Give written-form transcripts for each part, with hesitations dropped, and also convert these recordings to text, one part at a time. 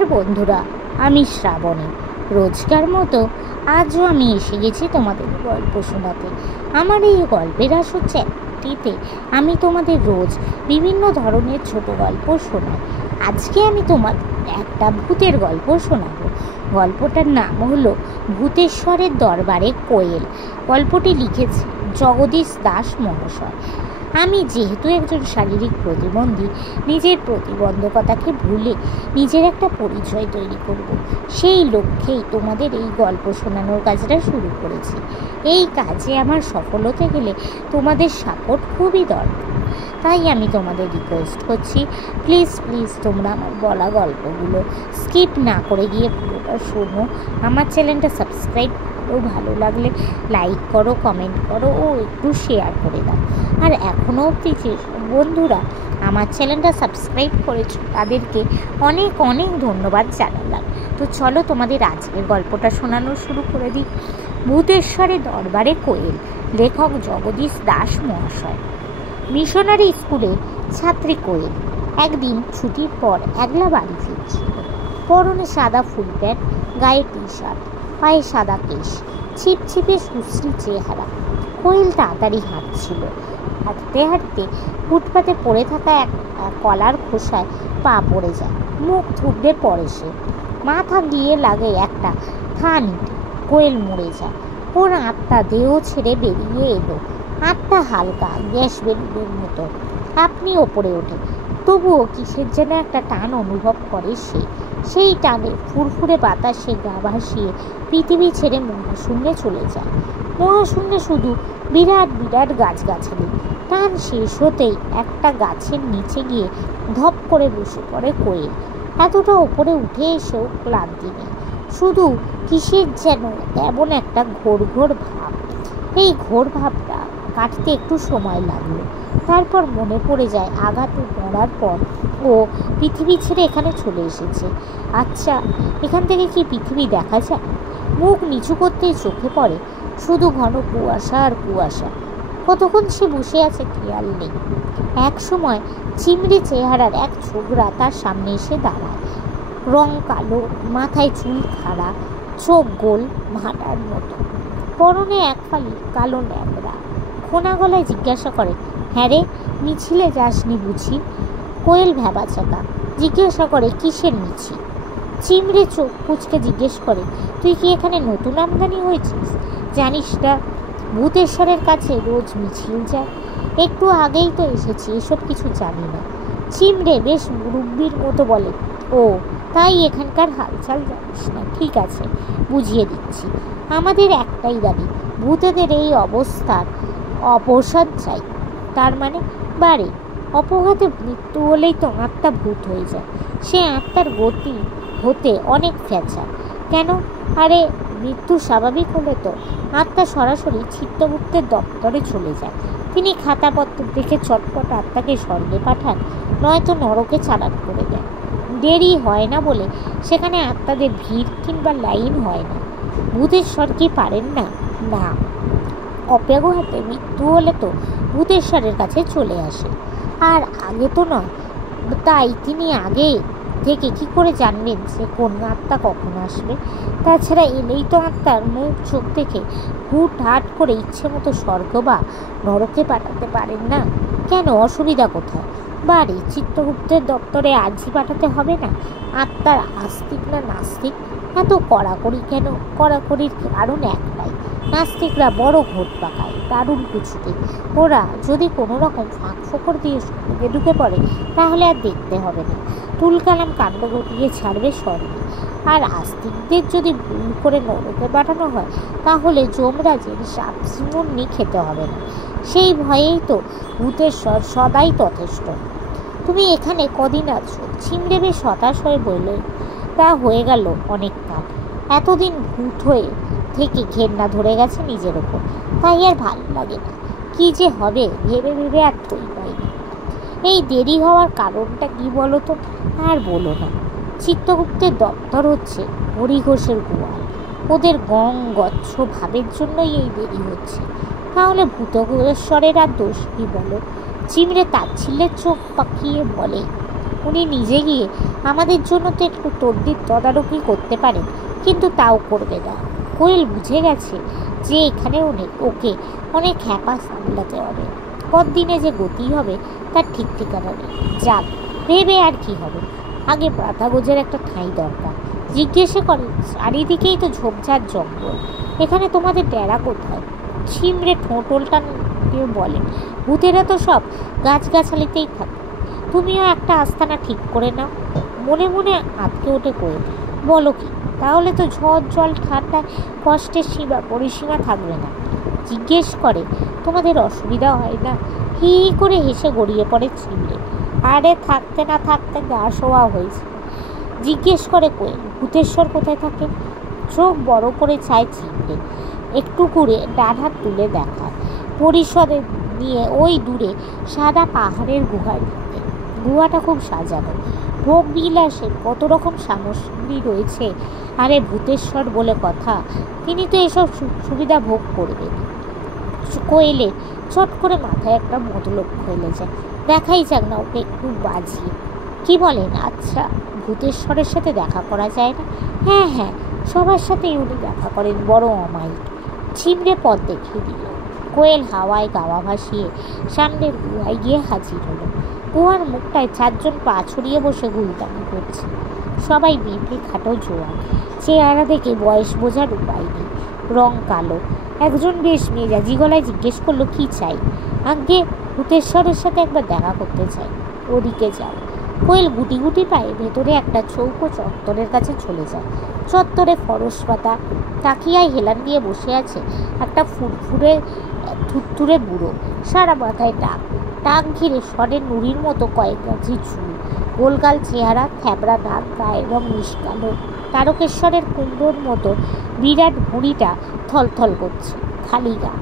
নমস্কার বন্ধুরা, আমি শ্রাবণী। রোজকার মতো আজও আমি এসে গেছি তোমাদের গল্প শোনাতে। আমার এই গল্পের আসর চ্যানেলটিতে আমি তোমাদের রোজ বিভিন্ন ধরনের ছোট গল্প শোনাই। আজকে আমি তোমাদের একটা ভূতের গল্প শোনাবো। গল্পটার নাম হলো ভূতেশ্বরের দরবারে কোয়েল। গল্পটি লিখেছে জগদীশ দাস মহাশয়। আমি যেহেতু একজন শারীরিক প্রতিবন্ধী, নিজের প্রতিবন্ধকতাকে ভুলে নিজের একটা পরিচয় তৈরি করব, সেই লক্ষ্যেই তোমাদের এই গল্প শোনানোর কাজটা শুরু করেছি। এই কাজে আমার সফল হতে গেলে তোমাদের সাপোর্ট খুবই দরকার। তাই আমি তোমাদের রিকোয়েস্ট করছি, প্লিজ তোমরা আমার বলা গল্পগুলো স্কিপ না করে গিয়ে পুরোটা শোনো। আমার চ্যানেলটা সাবস্ক্রাইব করো, ভালো লাগলে লাইক করো, কমেন্ট করো ও একটু শেয়ার করে দাও। আর এখনও অবধি যে বন্ধুরা আমার চ্যানেলটা সাবস্ক্রাইব করেছো তাদেরকে অনেক অনেক ধন্যবাদ জানালাম। তো চলো তোমাদের আজকের গল্পটা শোনানো শুরু করে দিই। ভূতেশ্বরের দরবারে কোয়েল, লেখক জগদীশ দাস মহাশয়। মিশনারি স্কুলে ছাত্রী কোয়েল একদিন ছুটির পর একলা বাড়ি ফিরছিল। পরনে সাদা ফুল প্যান্ট, গায়ে টি শার্ট, পায়ে সাদা কেশ, ছিপছিপে সুশ্রী চেহারা। কোয়েল তাড়াতাড়ি হাঁটছিল। হাঁটতে হাঁটতে ফুটপাতে পড়ে থাকা এক কলার খোসায় পা পড়ে যায়। মুখ থুবড়ে পড়ে সে। মাথা গিয়ে লাগে একটা থানিট। কোয়েল মরে যায়। ওর আত্মা দেহ ছেড়ে বেরিয়ে এলো। আত্মা হালকা, গ্যাস বেলুনের মতো আপনি ওপরে ওঠে। তবুও কিসের যেন একটা টান অনুভব করে সে। সেই টানে ফুরফুরে বাতাসে গা ভাসিয়ে পৃথিবী ছেড়ে মহাশূন্যে চলে যায়। মহাশূন্যে শুধু বিরাট বিরাট গাছগাছালি। টান শেষ হতেই একটা গাছের নিচে গিয়ে ধপ করে বসে পড়ে কোয়েল। এতটা ওপরে উঠে এসেও ক্লান্তি নেই, শুধু কিসের যেন এমন একটা ঘোর ঘোর ভাব। এই ঘোর ভাবটা কাটতে একটু সময় লাগলো। তারপর মনে পড়ে যায় আঘাতে পড়ার পর ও পৃথিবী ছেড়ে এখানে চলে এসেছে। আচ্ছা, এখান থেকে কি পৃথিবী দেখা যায়? মুখ নিচু করতেই চোখে পড়ে শুধু ঘন কুয়াশা আর কুয়াশা। কতক্ষণ সে বসে আছে খেয়াল নেই। এক সময় চিমড়ি চেহারার এক ছোকরা তার সামনে এসে দাঁড়ায়। রং কালো, মাথায় চুল খাড়া, চোখ গোল ভাঁটার মতো, পরনে এক ফালি কালো ন্যাকড়া। খোনা গলায় জিজ্ঞাসা করে, হ্যাঁ রে, মিছিলে যাসনি বুঝি? কোয়েল ভ্যাবাচাকা। জিজ্ঞাসা করে, কিসের মিছিল? চিমড়ে চোখ কুচকে জিজ্ঞেস করে, তুই কি এখানে নতুন আমদানি হয়েছিস? জানিস না ভূতেশ্বরের কাছে রোজ মিছিল যায়? একটু আগেই তো এসেছি, এসব কিছু জানি না। চিমড়ে বেশ মুরব্বির মতো বলে, ও তাই এখানকার হালচাল জানিস না? ঠিক আছে, বুঝিয়ে দিচ্ছি। আমাদের একটাই দাবি, ভূতেদের এই অবস্থার অবসাদ চাই। তার মানে বাড়ে অপঘাতে মৃত্যু হলেই তো আত্মা ভূত হয়ে যায়। সে আত্মার গতি হতে অনেক ফ্যাচা। কেন? আরে মৃত্যু স্বাভাবিক হলে তো আত্মা সরাসরি চিত্তগুপ্তের দপ্তরে চলে যায়। তিনি খাতাপত্র দেখে চটপট আত্মাকে স্বর্গে পাঠান, নয়তো নরকে চালান করে দেন। দেরি হয় না বলে সেখানে আত্মাদের ভিড় কিংবা লাইন হয় না। ভূতেশ্বর কি পারেন না? না, অপঘাতে মৃত্যু হলে তো ভূতেশ্বরের কাছে চলে আসে, আর আগে তো নয়। তাই তিনি আগে থেকে কি করে জানবেন সে কোন আত্মা কখন আসবে? তাছাড়া এলেই তো আত্মার মুখ চোখ থেকে হুট হাট করে ইচ্ছে মতো স্বর্গ বা নরকে পাঠাতে পারেন না। কেন, অসুবিধা কোথায়? বাড়ি চিত্তগুপ্তের দপ্তরে আর্জি পাঠাতে হবে না? আত্মার আস্তিক না নাস্তিক? এত কড়াকড়ি কেন? কড়াকড়ির কারণ একটাই, নাস্তিকরা বড় ঘোট পাকায়, দারুণ কুচুতে। ওরা যদি কোনো রকম ফাঁক ফোকর দিয়ে ঢুকে পড়ে তাহলে আর দেখতে হবে না, তুলকালাম কাণ্ড ঘটিয়ে ছাড়বে স্বর্গে। আর আস্তিকদের যদি ভুল করে নরকে পাঠানো হয় তাহলে যমরাজের শাপসিমুন্নি খেতে হবে না। সেই ভয়েই তো ভূতেশ্বর সদাই যথেষ্ট। তুমি এখানে কদিন আছো? চিমড়ে বেশ হতাশ হয়ে বললে, তা হয়ে গেল অনেক কাল। এতদিন ভূত হয়ে থেকে ঘেন্না ধরে গেছে নিজের ওপর, তাই আর ভালো লাগে না। কি যে হবে ভেবে ভেবে আর থই পাইনি। এই দেরি হওয়ার কারণটা কি বলো তো? আর বলো না, চিত্তগুপ্তের দপ্তর হচ্ছে হরিঘোষের গোয়াল। ওদের গং গচ্ছ ভাবের জন্যই এই দেরি হচ্ছে। তাহলে ভূতেশ্বরের আর দোষ কি বলো? চিমড়ে তাচ্ছিল্যের চোখ পাকিয়ে বলে, উনি নিজে গিয়ে আমাদের জন্য তো একটু তদারকি করতে পারেন, কিন্তু তাও করবে না। কোয়েল বুঝে গেছে যে এখানে ওকে অনেক হ্যাপা সামলাতে হবে। কতদিনে যে গতি হবে তার ঠিক ঠিকানা নেই। যাক, ভেবে আর কি হবে, আগে পাতা গোজের একটা ঠাঁই দরকার। জিজ্ঞেসে করে, চারিদিকেই তো ঝোপঝাড় জঙ্গল, এখানে তোমাদের ডেরা কোথায়? ছিমড়ে ঠোঁটলটা দিয়ে বলেন, ভূতেরা তো সব গাছগাছালিতেই থাকে, তুমিও একটা আস্তানা ঠিক করে নাও। মনে মনে আটকে ওঠে কোয়েল। বলো কি, তাহলে তো ঝড় জল ঠান্ডায় কষ্টের পরিসীমা থাকবে না। জিজ্ঞেস করে, তোমাদের অসুবিধা হয় না? হি করে হেসে গড়িয়ে পড়ে ছিমড়ে। আরে থাকতে না থাকতে গা শোয়া হয়েছে। জিজ্ঞেস করে কোয়েল, ভূতেশ্বর কোথায় থাকে? চোখ বড় করে চায় ছিমড়ে। একটু করে ডান হাত তুলে দেখায়। পরিসরে নিয়ে ওই দূরে সাদা পাহাড়ের গুহায় থাকে। গুহাটা খুব সাজানো, ভোগ বিলাসের কত রকম সামগ্রী রয়েছে। আরে ভূতেশ্বর বলে কথা, তিনি তো এসব সুবিধা ভোগ করবেন। কোয়েলে চট করে মাথায় একটা মতলব এলে যায়। দেখাই যাক না ওকে একটু বাজিয়ে। কি বলেন? আচ্ছা, ভূতেশ্বরের সাথে দেখা করা যায় না? হ্যাঁ হ্যাঁ, সবার সাথেই উনি দেখা করেন, বড় অমায়িক। ছিমড়ে পথ দেখিয়ে দিল। কোয়েল হাওয়ায় গাওয়া ভাসিয়ে সামনের গুহায় গিয়ে হাজির হলো। গুহার মুখটায় 4 জন পা ছড়িয়ে বসে গুলতানি করছে। সবাই মেয়েকে খাটো জোয়ান, চেহারা দেখে বয়স বোঝার উপায় নেই, রং কালো। একজন বেশ মেজাজি গলায় জিজ্ঞেস করলো, কি চাই? আগে ভূতেশ্বরের সাথে একবার দেখা করতে চাই। ওদিকে যাও। কোয়েল গুটি গুটি পায়ে ভেতরে একটা চৌকো চত্বরের কাছে চলে যায়। চত্বরে ফরস পাতা তাকিয়ায় হেলান দিয়ে বসে আছে একটা ফুরফুরে থুরথুরে বুড়ো। সারা মাথায় টাক ঘিরে সরের নুড়ির মতো কয়েক গাছি চুল, গোলগাল চেহারা, থ্যাবড়া নাক, গায়ের রং মিশকালো। তারকেশ্বরের কুমড়োর মতো বিরাট ভুঁড়িটা থলথল করছে, খালি গা।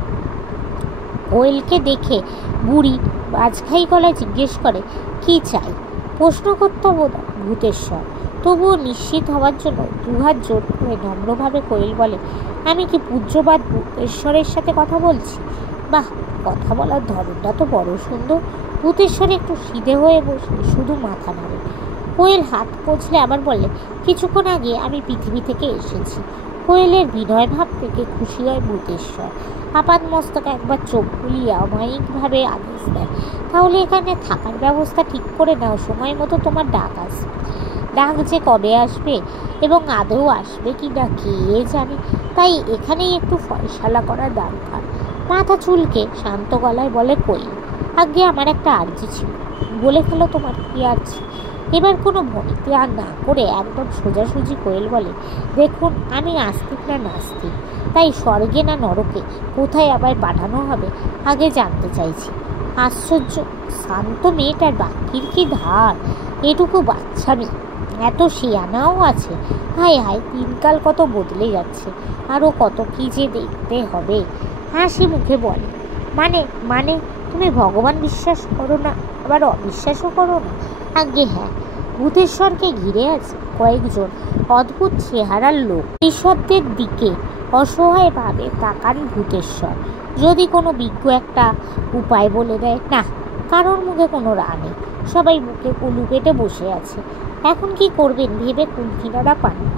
কোয়েলকে দেখে বুড়ি বাজখাই গলায় জিজ্ঞেস করে, কি চাই? প্রশ্ন করতে বোধ ভূতেশ্বর। তবুও নিশ্চিত হওয়ার জন্য দুহাত জোর করে নম্রভাবে কোয়েল বলে, আমি কি পূজ্যবাদ ভূতেশ্বরের সাথে কথা বলছি? বাহ, কথা বলার ধরনটা তো বড় সুন্দর। ভূতেশ্বরে একটু সিধে হয়ে বসে শুধু মাথা নাড়ে। কোয়েল হাত কচলে আবার বললে, কিছুক্ষণ আগে আমি পৃথিবী থেকে এসেছি। কোয়েলের বিনয় ভাব থেকে খুশি হয় ভূতেশ্বর। আপাত মস্তকে একবার চোখ বুলিয়ে অমায়িকভাবে আদেশ দেয়, তাহলে এখানে থাকার ব্যবস্থা ঠিক করে নাও, সময় মতো তোমার ডাক আসবে। ডাক যে কবে আসবে এবং আদৌ আসবে কি না কে জানে, তাই এখানেই একটু ফয়সালা করা দরকার। মাথা চুলকে শান্ত গলায় বলে কোয়েল, আগে আমার একটা আর্জি ছিল। বলে ফেলো তোমার কি আর্জি। এবার কোনো ভনিতে আর না করে একদম সোজাসুজি কোয়েল বলে, দেখুন, আমি আস্তিক না নাস্তিক, তাই স্বর্গে না নরকে কোথায় আবার পাঠানো হবে আগে জানতে চাইছি। আশ্চর্য, শান্ত মেয়েটার বাকির কি ধার! এটুকু বাচ্চা মেয়ে, এত শিয়ানাও আছে। হায় হায়, দিনকাল কত বদলে যাচ্ছে, আরও কত কি যে দেখতে হবে। হাসি মুখে বলে, মানে মানে তুমি ভগবান বিশ্বাস করো না, আবার অবিশ্বাসও করো না? আজ্ঞে হ্যাঁ। ভূতেশ্বরকে ঘিরে আছে কয়েকজন অদ্ভুত চেহারার লোক। ঈশ্বরদের দিকে অসহায়ভাবে তাকান ভূতেশ্বর। যদি কোনো বিজ্ঞ একটা উপায় বলে দেয়। না, কারোর মুখে কোনো রা নেই, সবাই মুখে কুলু পেটে বসে আছে। এখন কি করবেন ভেবে কুলকিনারা পান না।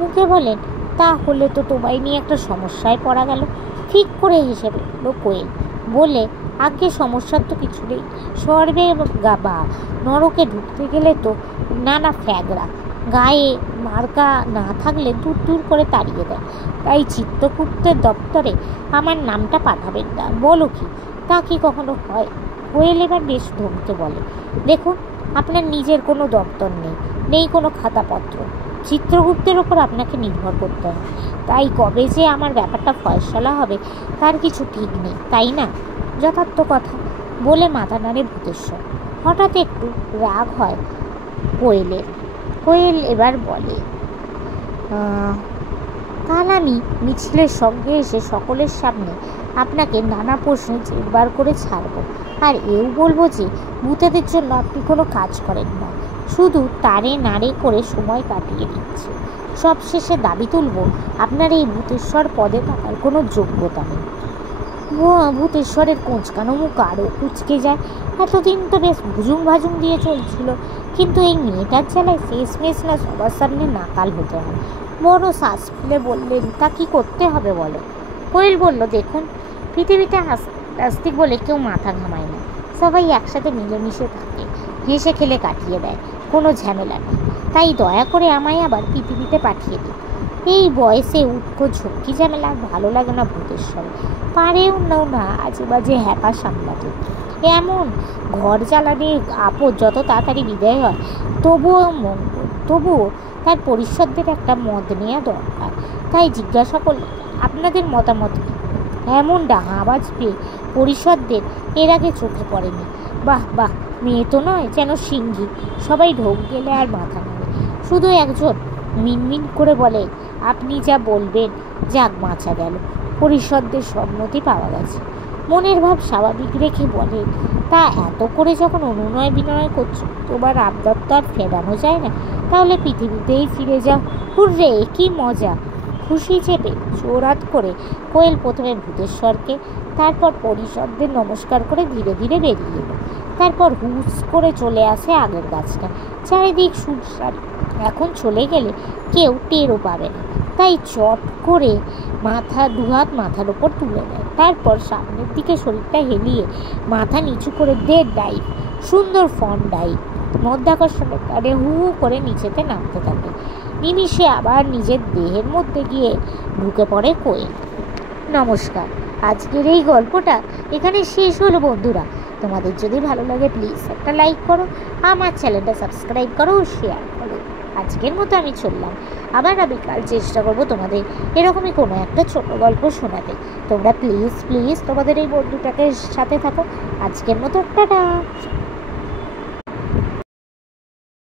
মুখে বলেন, তা হলে তো তোমায় নিয়ে একটা সমস্যায় পড়া গেল। ঠিক করে হেসে বলল কোয়েল, বলে, আগে সমস্যার তো কিছু নেই। স্বর্গে বা নরকে ঢুকতে গেলে তো নানা ফ্যাগরা, গায়ে মার্কা না থাকলে দূর দূর করে তাড়িয়ে দেয়। তাই চিত্রগুপ্তের দপ্তরে আমার নামটা পাঠাবেন না। বলো কি, তা কি কখনো হয়? কোয়েল এবার বেশ ধমকে বলে, দেখুন, আপনার নিজের কোনো দপ্তর নেই কোনো খাতাপত্র। চিত্রগুপ্তের ওপর আপনাকে নির্ভর করতে হয়। তাই কবে যে আমার ব্যাপারটা ফয়সালা হবে তার কিছু ঠিক নেই, তাই না? যথার্থ কথা, বলে মাথা নাড়ে ভূতেশ্বর। হঠাৎ একটু রাগ হয় কোয়েলের। কোয়েল এবার বলে, কাল আমি মিছিলের সঙ্গে এসে সকলের সামনে আপনাকে নানা প্রশ্নে জেরবার করে ছাড়ব, আর এও বলবো যে ভূতেদের জন্য আপনি কোনো কাজ করেন না, শুধু তারে নাড়ে করে সময় কাটিয়ে দিচ্ছে। সবশেষে দাবি তুলব, আপনার এই ভূতেশ্বর পদে থাকার কোনো যোগ্যতা নেই। ভূতেশ্বরের কোঁচকানো মুখ আরও কুচকে যায়। এতদিন তো বেশ ভুজুং ভাজুং দিয়ে চলছিল, কিন্তু এই মেয়েটার জ্বালায় শেষমেশ না সবার সামনে নাকাল হতে হয়। বড় শ্বাস ফেলে বললেন, তা কি করতে হবে বলো? কোয়েল বলল, দেখুন, পৃথিবীতে নাস্তিক বলে কেউ মাথা ঘামায় না, সবাই একসাথে মিলেমিশে থাকে, হেসে খেলে কাটিয়ে দেয়, কোনো ঝামেলা নেই। তাই দয়া করে আমায় আবার পৃথিবীতে পাঠিয়ে দিন। এই বয়সে উটকো ঝক্কি ঝামেলা আর ভালো লাগে না ভূতেশ্বরে। পারেও না আজে বাজে হ্যাপা সামলাতে। এমন ঘর জ্বালানির আপদ যত তাড়াতাড়ি বিদায় হয় তবুও তার পরিষদদের একটা মত নেওয়া দরকার। তাই জিজ্ঞাসা করলেন, আপনাদের মতামত কী? এমন ডাহা আওয়াজ পেয়ে পরিষদদের এর আগে চোখে পড়েনি। বাহ বাহ, মেয়ে তো নয়, যেন সিংহী। সবাই ঢোক গেলে আর মাথা নাড়ে। শুধু একজন মিনমিন করে বলে, আপনি যা বলবেন। যাক, বাঁচা গেল, পরিষদদের সম্মতি পাওয়া গেছে। মনের ভাব স্বাভাবিক রেখে বলে, তা এত করে যখন অনুনয় বিনয় করছো, তোমার আবদার তো আর ফেরানো যায় না, তাহলে পৃথিবীতেই ফিরে যাও। হুররে, কি মজা! খুশি চেপে জোরাত করে কোয়েল প্রথমে ভূতেশ্বরকে, তারপর পরিষদদের নমস্কার করে ধীরে ধীরে বেরিয়ে এলো। তারপর হুস করে চলে আসে আগের গাছটা। চারিদিক সুরসারি। এখন চলে গেলে কেউ টেরও পাবে না। তাই চট করে দুহাত মাথার ওপর তুলে নেয়। তারপর সামনের দিকে শরীরটা হেলিয়ে মাথা নিচু করে দেড় ডাইভ, সুন্দর ফন ডাইভ, মধ্যাকর্ষণের টানে হু হু করে নিচেতে নামতে থাকে। নিমিষে আবার নিজের দেহের মধ্যে গিয়ে ঢুকে পড়ে কোয়েল। নমস্কার, আজকের এই গল্পটা এখানে শেষ হলো বন্ধুরা। তোমাদের যদি ভালো লাগে প্লিজ একটা লাইক করো, আমার চ্যানেলটা সাবস্ক্রাইব করো ও শেয়ার করো। আজকের মতো আমি চললাম। আবার আমি কাল চেষ্টা করবো তোমাদের এরকমই কোনো একটা ছোট গল্প শোনাতে। তোমরা প্লিজ তোমাদের এই বন্ধুটাকে সাথে থাকো। আজকের মতো টাটা।